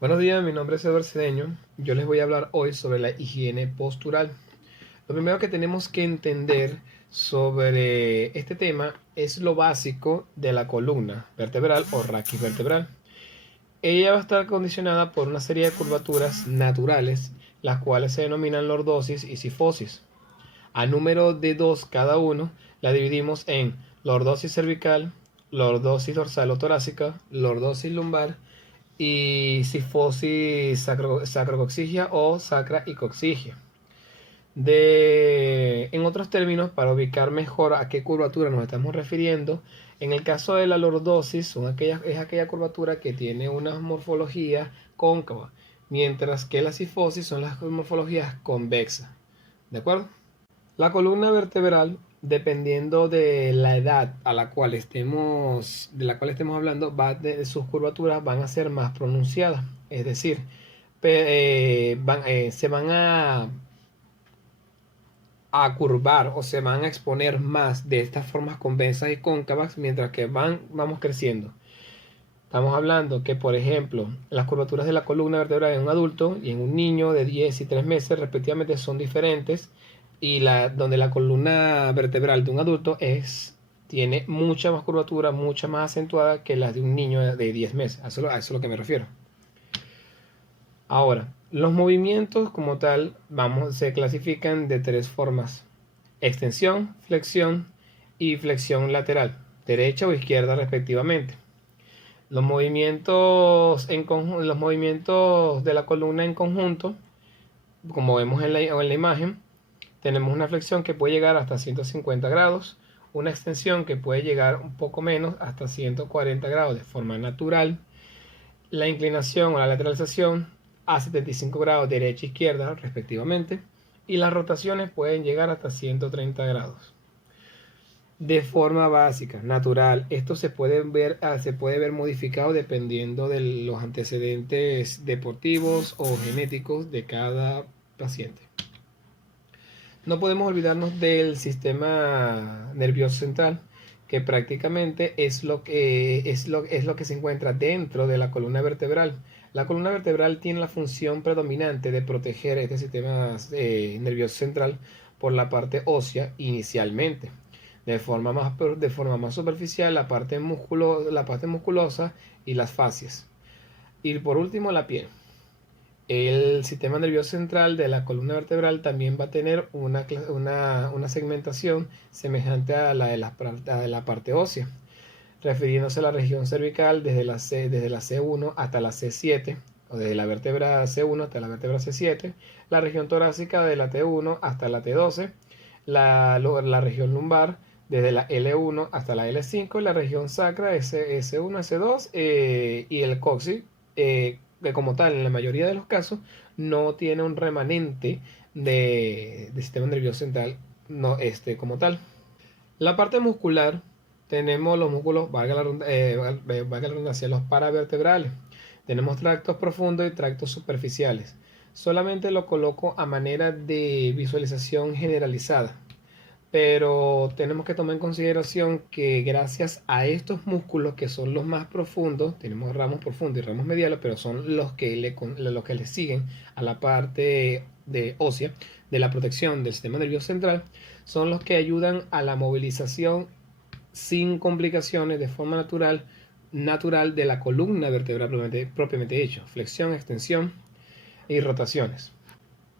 Buenos días, mi nombre es Eduardo Cedeño. Yo les voy a hablar hoy sobre la higiene postural. Lo primero que tenemos que entender sobre este tema es lo básico de la columna vertebral o raquis vertebral. Ella va a estar condicionada por una serie de curvaturas naturales, las cuales se denominan lordosis y sifosis. A número de dos cada uno, la dividimos en lordosis cervical, lordosis dorsal o torácica, lordosis lumbar y sifosis sacrocoxigia o sacra-icoxigia. En otros términos, para ubicar mejor a qué curvatura nos estamos refiriendo, en el caso de la lordosis es aquella curvatura que tiene una morfología cóncava, mientras que la sifosis son las morfologías convexas. ¿De acuerdo? La columna vertebral, dependiendo de la edad de la cual estemos hablando, sus curvaturas van a ser más pronunciadas. Es decir, se van a curvar o se van a exponer más de estas formas convexas y cóncavas mientras que vamos creciendo. Estamos hablando que, por ejemplo, las curvaturas de la columna vertebral en un adulto y en un niño de 10 y 3 meses respectivamente son diferentes, y donde la columna vertebral de un adulto tiene mucha más curvatura, mucha más acentuada que la de un niño de 10 meses. A eso es lo que me refiero. Ahora, los movimientos como tal se clasifican de tres formas: extensión, flexión y flexión lateral, derecha o izquierda respectivamente. Los movimientos de la columna en conjunto, como vemos en la imagen, tenemos una flexión que puede llegar hasta 150 grados, una extensión que puede llegar un poco menos, hasta 140 grados de forma natural, la inclinación o la lateralización a 75 grados derecha e izquierda respectivamente, y las rotaciones pueden llegar hasta 130 grados. De forma básica, natural, esto se puede ver modificado dependiendo de los antecedentes deportivos o genéticos de cada paciente. No podemos olvidarnos del sistema nervioso central, que prácticamente es lo que se encuentra dentro de la columna vertebral. La columna vertebral tiene la función predominante de proteger este sistema nervioso central por la parte ósea inicialmente. De forma más superficial, la parte musculosa y las fascias. Y por último, la piel. El sistema nervioso central de la columna vertebral también va a tener una segmentación semejante a la de la parte ósea, refiriéndose a la región cervical desde la C1 hasta la C7, o desde la vértebra C1 hasta la vértebra C7, la región torácica de la T1 hasta la T12, la región lumbar desde la L1 hasta la L5, la región sacra S1, S2, y el coxis, que como tal en la mayoría de los casos no tiene un remanente de sistema nervioso central, no, como tal. La parte muscular, tenemos los músculos, valga la redundancia, los paravertebrales. Tenemos tractos profundos y tractos superficiales. Solamente lo coloco a manera de visualización generalizada, pero tenemos que tomar en consideración que gracias a estos músculos, que son los más profundos, tenemos ramos profundos y ramos mediales, pero son los que le siguen a la parte de ósea de la protección del sistema nervioso central, son los que ayudan a la movilización sin complicaciones de forma natural de la columna vertebral propiamente hecho, flexión, extensión y rotaciones.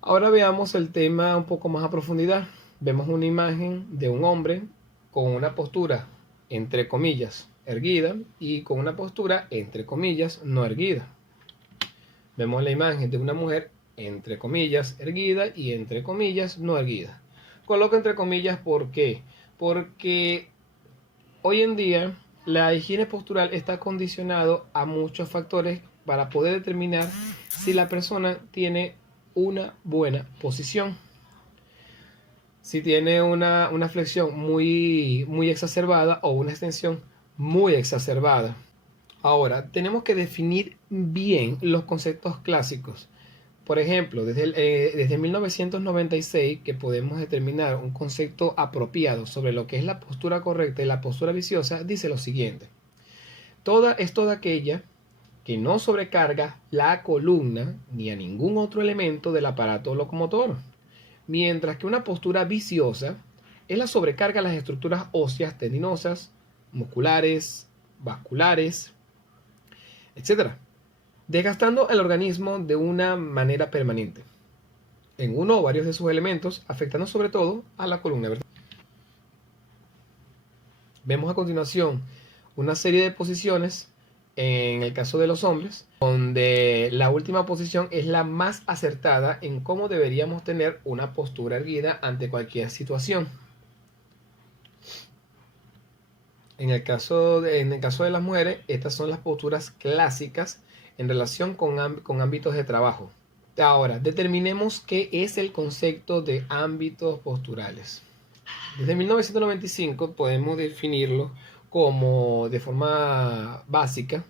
Ahora veamos el tema un poco más a profundidad. Vemos una imagen de un hombre con una postura, entre comillas, erguida, y con una postura, entre comillas, no erguida. Vemos la imagen de una mujer, entre comillas, erguida, y entre comillas, no erguida. Coloco entre comillas, ¿por qué? Porque hoy en día la higiene postural está condicionado a muchos factores para poder determinar si la persona tiene una buena posición. Si tiene una flexión muy exacerbada o una extensión muy exacerbada. Ahora, tenemos que definir bien los conceptos clásicos. Por ejemplo, desde 1996 que podemos determinar un concepto apropiado sobre lo que es la postura correcta y la postura viciosa, dice lo siguiente: toda aquella que no sobrecarga la columna ni a ningún otro elemento del aparato locomotor, mientras que una postura viciosa es la sobrecarga a las estructuras óseas tendinosas, musculares, vasculares, etcétera, desgastando el organismo de una manera permanente, en uno o varios de sus elementos, afectando sobre todo a la columna vertebral. Vemos a continuación una serie de posiciones en el caso de los hombres, donde la última posición es la más acertada en cómo deberíamos tener una postura erguida ante cualquier situación. En el caso de las mujeres, estas son las posturas clásicas en relación con ámbitos de trabajo. Ahora, determinemos qué es el concepto de ámbitos posturales. Desde 1995 podemos definirlo como, de forma básica,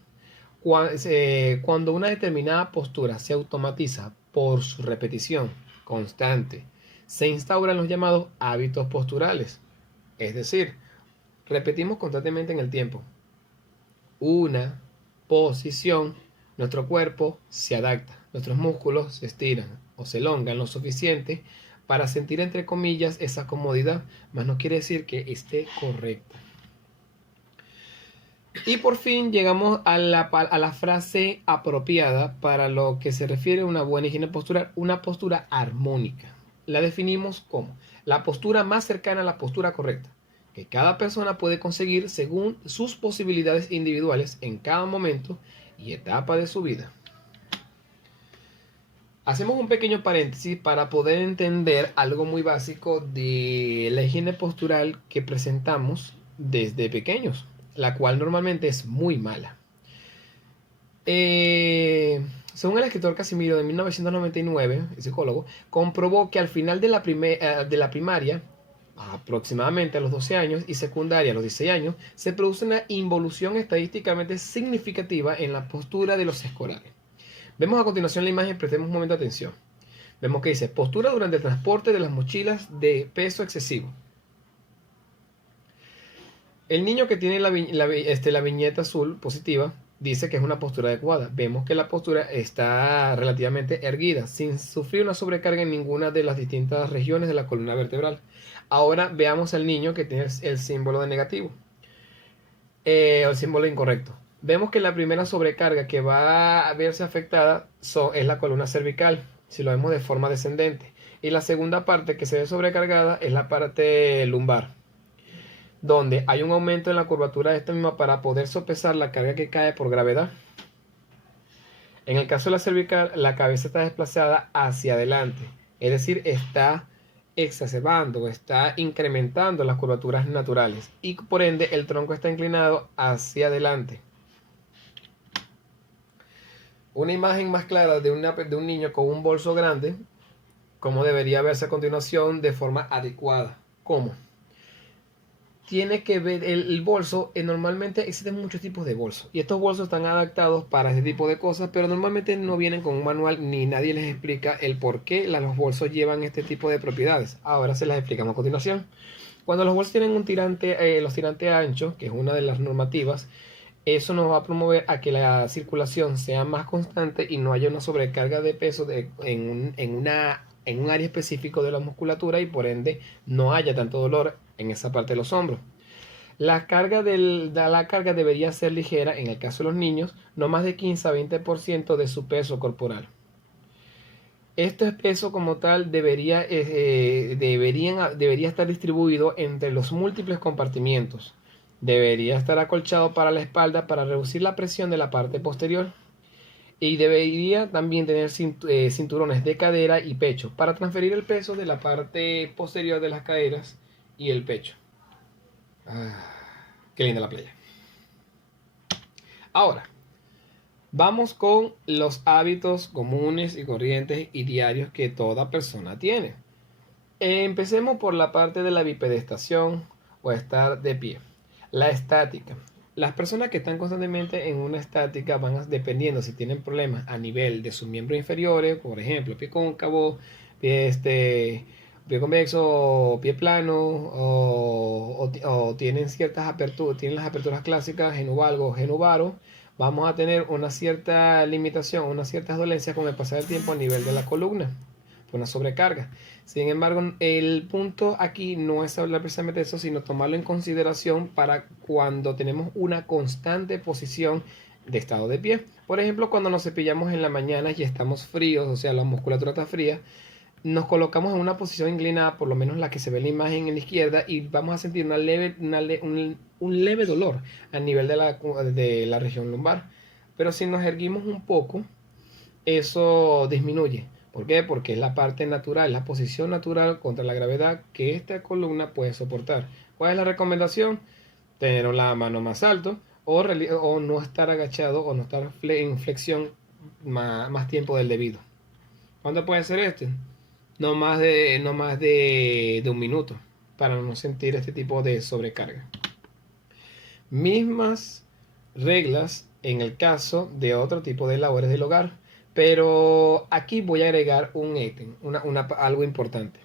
cuando una determinada postura se automatiza por su repetición constante, se instauran los llamados hábitos posturales. Es decir, repetimos constantemente en el tiempo una posición, nuestro cuerpo se adapta, nuestros músculos se estiran o se elongan lo suficiente para sentir, entre comillas, esa comodidad, mas no quiere decir que esté correcta. Y por fin llegamos a la frase apropiada para lo que se refiere a una buena higiene postural, una postura armónica. La definimos como la postura más cercana a la postura correcta, que cada persona puede conseguir según sus posibilidades individuales en cada momento y etapa de su vida. Hacemos un pequeño paréntesis para poder entender algo muy básico de la higiene postural que presentamos desde pequeños, la cual normalmente es muy mala. Según el escritor Casimiro de 1999, el psicólogo, comprobó que al final de la primaria, aproximadamente a los 12 años, y secundaria a los 16 años, se produce una involución estadísticamente significativa en la postura de los escolares. Vemos a continuación la imagen, prestemos un momento de atención. Vemos que dice, postura durante el transporte de las mochilas de peso excesivo. El niño que tiene la viñeta azul positiva dice que es una postura adecuada. Vemos que la postura está relativamente erguida, sin sufrir una sobrecarga en ninguna de las distintas regiones de la columna vertebral. Ahora veamos al niño que tiene el símbolo de negativo, el símbolo incorrecto. Vemos que la primera sobrecarga que va a verse afectada es la columna cervical, si lo vemos de forma descendente. Y la segunda parte que se ve sobrecargada es la parte lumbar, donde hay un aumento en la curvatura de esta misma para poder sopesar la carga que cae por gravedad. En el caso de la cervical, la cabeza está desplazada hacia adelante, es decir, está exacerbando, está incrementando las curvaturas naturales y por ende el tronco está inclinado hacia adelante. Una imagen más clara de un niño con un bolso grande, como debería verse a continuación de forma adecuada. ¿Cómo? Tiene que ver el bolso. Normalmente existen muchos tipos de bolsos y estos bolsos están adaptados para este tipo de cosas, pero normalmente no vienen con un manual ni nadie les explica el por qué los bolsos llevan este tipo de propiedades. Ahora se las explicamos a continuación. Cuando los bolsos tienen los tirantes anchos, que es una de las normativas, eso nos va a promover a que la circulación sea más constante y no haya una sobrecarga de peso en un área específico de la musculatura y por ende no haya tanto dolor en esa parte de los hombros. La carga debería ser ligera en el caso de los niños, no más de 15 a 20% de su peso corporal. Este peso como tal debería estar distribuido entre los múltiples compartimientos. Debería estar acolchado para la espalda para reducir la presión de la parte posterior. Y debería también tener cinturones de cadera y pecho para transferir el peso de la parte posterior de las caderas y el pecho. Qué linda la playa. Ahora, vamos con los hábitos comunes y corrientes y diarios que toda persona tiene. Empecemos por la parte de la bipedestación o estar de pie. La estática. Las personas que están constantemente en una estática dependiendo si tienen problemas a nivel de sus miembros inferiores, por ejemplo, pie cóncavo, pie convexo, pie plano, o tienen ciertas aperturas, tienen las aperturas clásicas, genuvalgo, genuvaro, vamos a tener una cierta limitación, unas ciertas dolencias con el pasar del tiempo a nivel de la columna, por una sobrecarga. Sin embargo, el punto aquí no es hablar precisamente de eso, sino tomarlo en consideración para cuando tenemos una constante posición de estado de pie. Por ejemplo, cuando nos cepillamos en la mañana y estamos fríos, o sea, la musculatura está fría, nos colocamos en una posición inclinada, por lo menos la que se ve en la imagen en la izquierda, y vamos a sentir un leve dolor a nivel de la región lumbar. Pero si nos erguimos un poco, eso disminuye. ¿Por qué? Porque es la parte natural, la posición natural contra la gravedad que esta columna puede soportar. ¿Cuál es la recomendación? Tener la mano más alto o no estar agachado o no estar en flexión más tiempo del debido. ¿Cuándo puede ser este? No más de un minuto para no sentir este tipo de sobrecarga. Mismas reglas en el caso de otro tipo de labores del hogar, pero aquí voy a agregar un ítem, algo importante.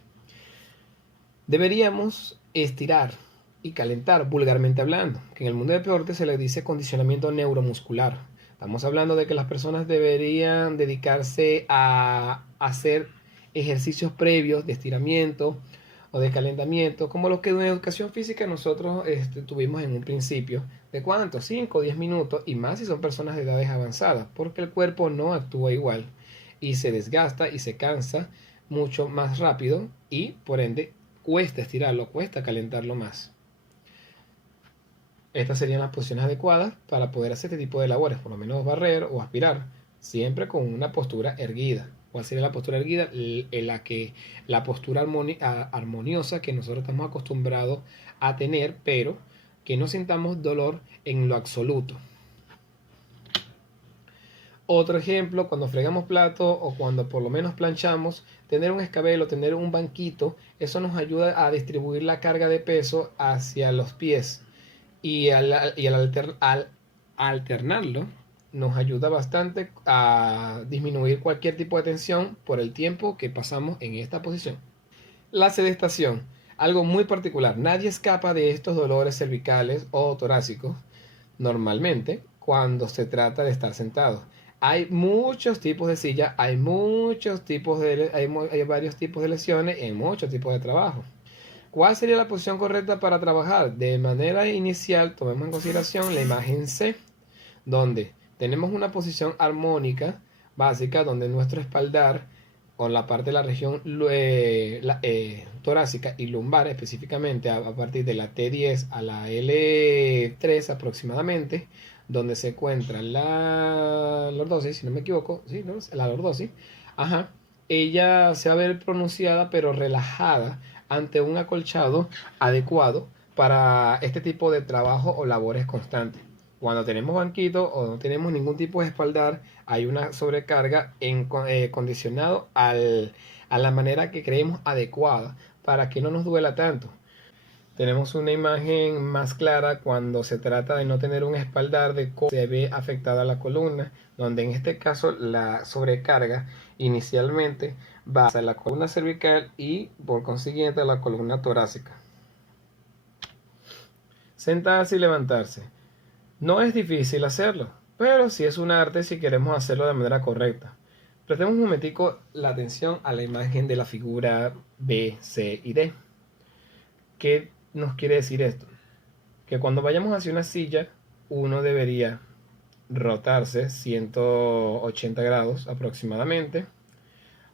Deberíamos estirar y calentar, vulgarmente hablando, que en el mundo del deporte se le dice condicionamiento neuromuscular. Estamos hablando de que las personas deberían dedicarse a hacer ejercicios previos de estiramiento o de calentamiento, como los que en educación física nosotros tuvimos en un principio. ¿De cuánto? 5 o 10 minutos, y más si son personas de edades avanzadas, porque el cuerpo no actúa igual y se desgasta y se cansa mucho más rápido y por ende cuesta estirarlo, cuesta calentarlo más. Estas serían las posiciones adecuadas para poder hacer este tipo de labores, por lo menos barrer o aspirar, siempre con una postura erguida. ¿Cuál sería la postura erguida? La postura armoniosa que nosotros estamos acostumbrados a tener, pero que no sintamos dolor en lo absoluto. Otro ejemplo, cuando fregamos plato o cuando por lo menos planchamos, tener un escabel o tener un banquito, eso nos ayuda a distribuir la carga de peso hacia los pies. Y al alternarlo, nos ayuda bastante a disminuir cualquier tipo de tensión por el tiempo que pasamos en esta posición. La sedestación, algo muy particular. Nadie escapa de estos dolores cervicales o torácicos normalmente cuando se trata de estar sentado. Hay muchos tipos de silla, hay varios tipos de lesiones en muchos tipos de trabajo. ¿Cuál sería la posición correcta para trabajar? De manera inicial, tomemos en consideración la imagen C, donde tenemos una posición armónica básica, donde nuestro espaldar, o la parte de la región torácica y lumbar, específicamente a partir de la T10 a la L3 aproximadamente, donde se encuentra la lordosis, si no me equivoco, ¿sí? ¿No? La lordosis, ajá, ella se va a ver pronunciada pero relajada ante un acolchado adecuado para este tipo de trabajo o labores constantes. Cuando tenemos banquito o no tenemos ningún tipo de espaldar, hay una sobrecarga condicionado a la manera que creemos adecuada para que no nos duela tanto. Tenemos una imagen más clara cuando se trata de no tener un espaldar de cómo se ve afectada la columna, donde en este caso la sobrecarga inicialmente va hacia la columna cervical y por consiguiente a la columna torácica. Sentarse y levantarse. No es difícil hacerlo, pero sí es un arte si queremos hacerlo de manera correcta. Prestemos un momentico la atención a la imagen de la figura B, C y D. ¿Qué nos quiere decir esto? Que cuando vayamos hacia una silla, uno debería rotarse 180 grados aproximadamente,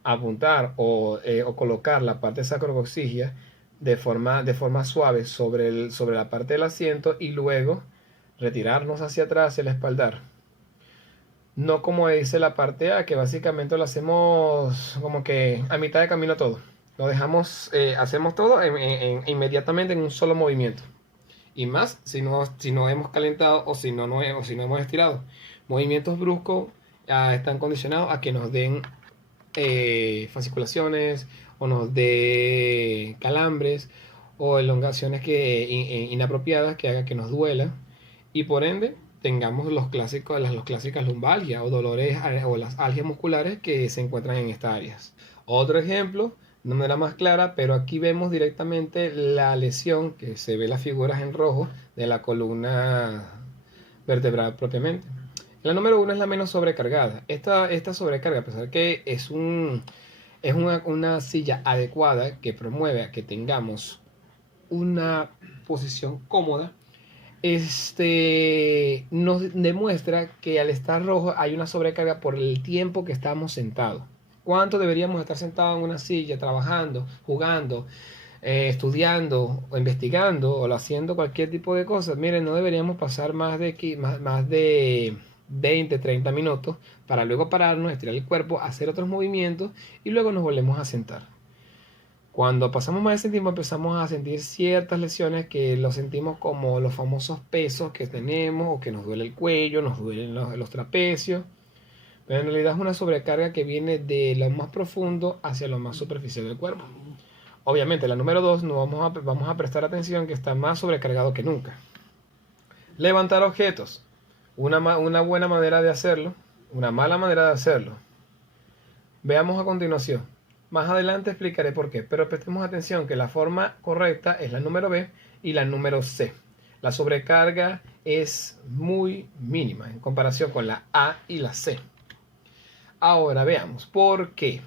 apuntar o colocar la parte sacrocoxígea de forma suave sobre la parte del asiento y luego retirarnos hacia atrás el espaldar. No como dice la parte A, que básicamente lo hacemos como que a mitad de camino todo. Lo dejamos, hacemos todo inmediatamente en un solo movimiento. Y más si no hemos calentado o si no hemos estirado. Movimientos bruscos están condicionados a que nos den fasciculaciones o nos dé calambres o elongaciones inapropiadas que hagan que nos duela y por ende tengamos las clásicas lumbalgias o dolores o las algias musculares que se encuentran en estas áreas. Otro ejemplo, de manera más clara, pero aquí vemos directamente la lesión que se ve las figuras en rojo de la columna vertebral propiamente. La número uno es la menos sobrecargada. Esta sobrecarga, a pesar de que es una silla adecuada que promueve a que tengamos una posición cómoda, nos demuestra que al estar rojo hay una sobrecarga por el tiempo que estamos sentados. ¿Cuánto deberíamos estar sentados en una silla, trabajando, jugando, estudiando, o investigando, o haciendo cualquier tipo de cosas? Miren, no deberíamos pasar más de 20, 30 minutos para luego pararnos, estirar el cuerpo, hacer otros movimientos y luego nos volvemos a sentar. Cuando pasamos más de ese tiempo empezamos a sentir ciertas lesiones que lo sentimos como los famosos pesos que tenemos o que nos duele el cuello, nos duelen los trapecios. Pero en realidad es una sobrecarga que viene de lo más profundo hacia lo más superficial del cuerpo. Obviamente la número 2 no vamos a prestar atención que está más sobrecargado que nunca. Levantar objetos. Una buena manera de hacerlo, una mala manera de hacerlo. Veamos a continuación. Más adelante explicaré por qué, pero prestemos atención que la forma correcta es la número B y la número C. La sobrecarga es muy mínima en comparación con la A y la C. Ahora veamos por qué.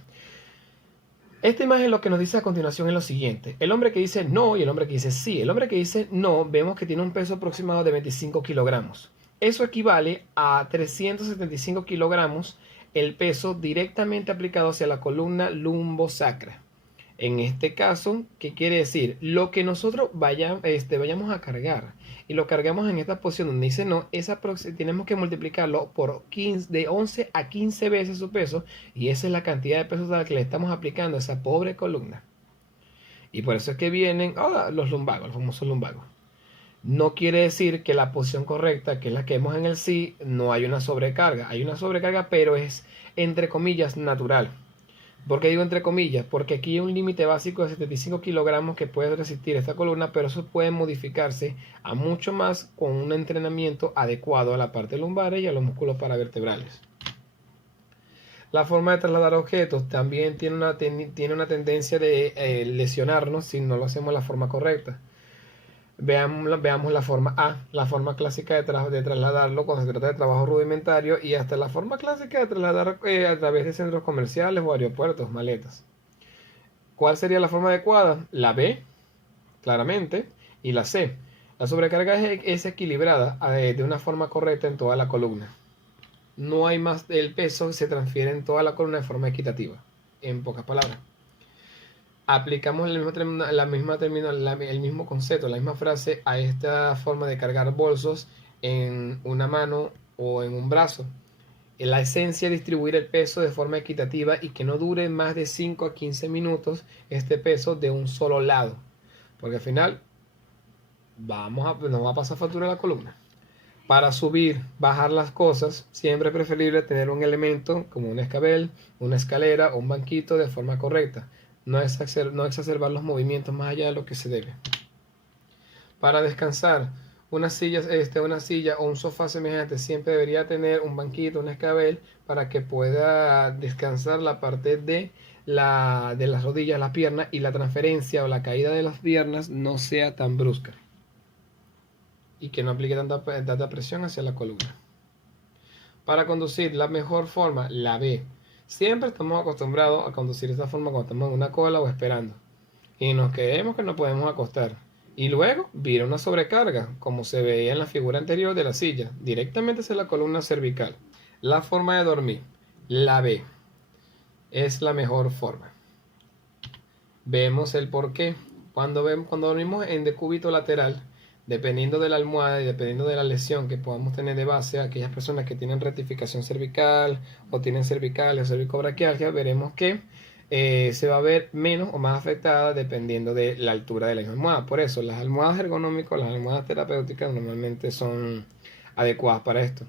Esta imagen lo que nos dice a continuación es lo siguiente. El hombre que dice no y el hombre que dice sí. El hombre que dice no vemos que tiene un peso aproximado de 25 kilogramos. Eso equivale a 375 kilogramos el peso directamente aplicado hacia la columna lumbosacra. En este caso, ¿qué quiere decir? Lo que nosotros vayamos a cargar y lo cargamos en esta posición donde dice no, tenemos que multiplicarlo por 15, de 11 a 15 veces su peso, y esa es la cantidad de peso a la que le estamos aplicando a esa pobre columna. Y por eso es que vienen los lumbagos, los famosos lumbagos. No quiere decir que la posición correcta, que es la que vemos en el sí, no hay una sobrecarga. Hay una sobrecarga, pero es entre comillas natural. ¿Por qué digo entre comillas? Porque aquí hay un límite básico de 75 kilogramos que puede resistir esta columna, pero eso puede modificarse a mucho más con un entrenamiento adecuado a la parte lumbar y a los músculos paravertebrales. La forma de trasladar objetos también tiene una tendencia de lesionarnos si no lo hacemos de la forma correcta. Veamos la forma A, la forma clásica de trasladarlo cuando se trata de trabajo rudimentario, y hasta la forma clásica de trasladar a través de centros comerciales o aeropuertos, maletas. ¿Cuál sería la forma adecuada? La B, claramente, y la C. La sobrecarga es equilibrada de una forma correcta en toda la columna. No hay más, el peso se transfiere en toda la columna de forma equitativa, en pocas palabras. Aplicamos el mismo concepto, la misma frase a esta forma de cargar bolsos en una mano o en un brazo. La esencia es distribuir el peso de forma equitativa y que no dure más de 5 a 15 minutos este peso de un solo lado, porque al final nos va a pasar factura la columna. Para subir, bajar las cosas, siempre es preferible tener un elemento como un escabel, una escalera o un banquito de forma correcta. No exacerbar los movimientos más allá de lo que se debe. Para descansar, una silla o un sofá semejante siempre debería tener un banquito, un escabel, para que pueda descansar la parte de las rodillas, la pierna, y la transferencia o la caída de las piernas no sea tan brusca y que no aplique tanta presión hacia la columna. Para conducir, la mejor forma, la B. Siempre estamos acostumbrados a conducir de esta forma cuando estamos en una cola o esperando, y nos creemos que no podemos acostar, y luego viene una sobrecarga, como se veía en la figura anterior de la silla, directamente hacia la columna cervical. La forma de dormir, la B, es la mejor forma. Vemos el por qué. Cuando dormimos en decúbito lateral, dependiendo de la almohada y dependiendo de la lesión que podamos tener de base, aquellas personas que tienen rectificación cervical o tienen cervical o cervicobraquialgia, veremos que se va a ver menos o más afectada dependiendo de la altura de la misma almohada. Por eso las almohadas ergonómicas, las almohadas terapéuticas normalmente son adecuadas para esto.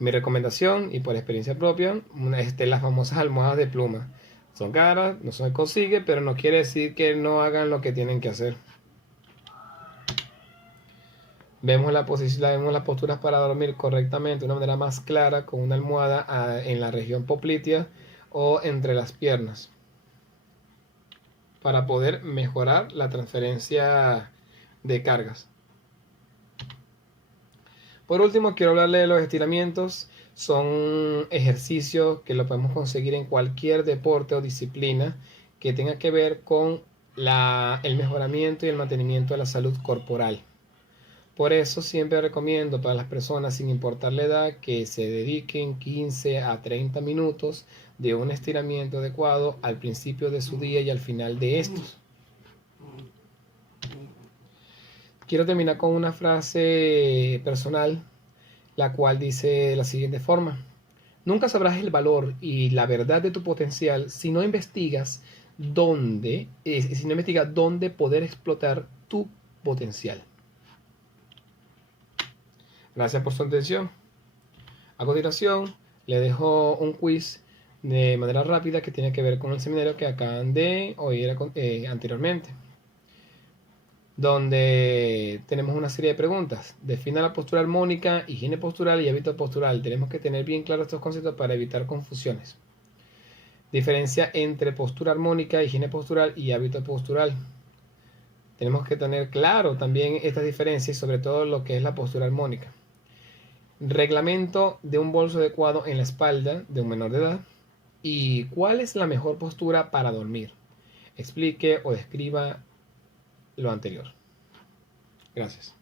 Mi recomendación, y por experiencia propia, las famosas almohadas de pluma. Son caras, no se consigue, pero no quiere decir que no hagan lo que tienen que hacer. Vemos las posturas para dormir correctamente de una manera más clara con una almohada en la región poplitea o entre las piernas, para poder mejorar la transferencia de cargas. Por último, quiero hablarle de los estiramientos. Son ejercicios que lo podemos conseguir en cualquier deporte o disciplina que tenga que ver con el mejoramiento y el mantenimiento de la salud corporal. Por eso siempre recomiendo para las personas, sin importar la edad, que se dediquen 15 a 30 minutos de un estiramiento adecuado al principio de su día y al final de estos. Quiero terminar con una frase personal, la cual dice de la siguiente forma: nunca sabrás el valor y la verdad de tu potencial si no investigas dónde poder explotar tu potencial. Gracias por su atención. A continuación, le dejo un quiz de manera rápida que tiene que ver con el seminario que acaban de oír anteriormente, donde tenemos una serie de preguntas. Defina la postura armónica, higiene postural y hábito postural. Tenemos que tener bien claros estos conceptos para evitar confusiones. Diferencia entre postura armónica, higiene postural y hábito postural. Tenemos que tener claro también estas diferencias y sobre todo lo que es la postura armónica. Reglamento de un bolso adecuado en la espalda de un menor de edad. ¿Y cuál es la mejor postura para dormir? Explique o describa lo anterior. Gracias.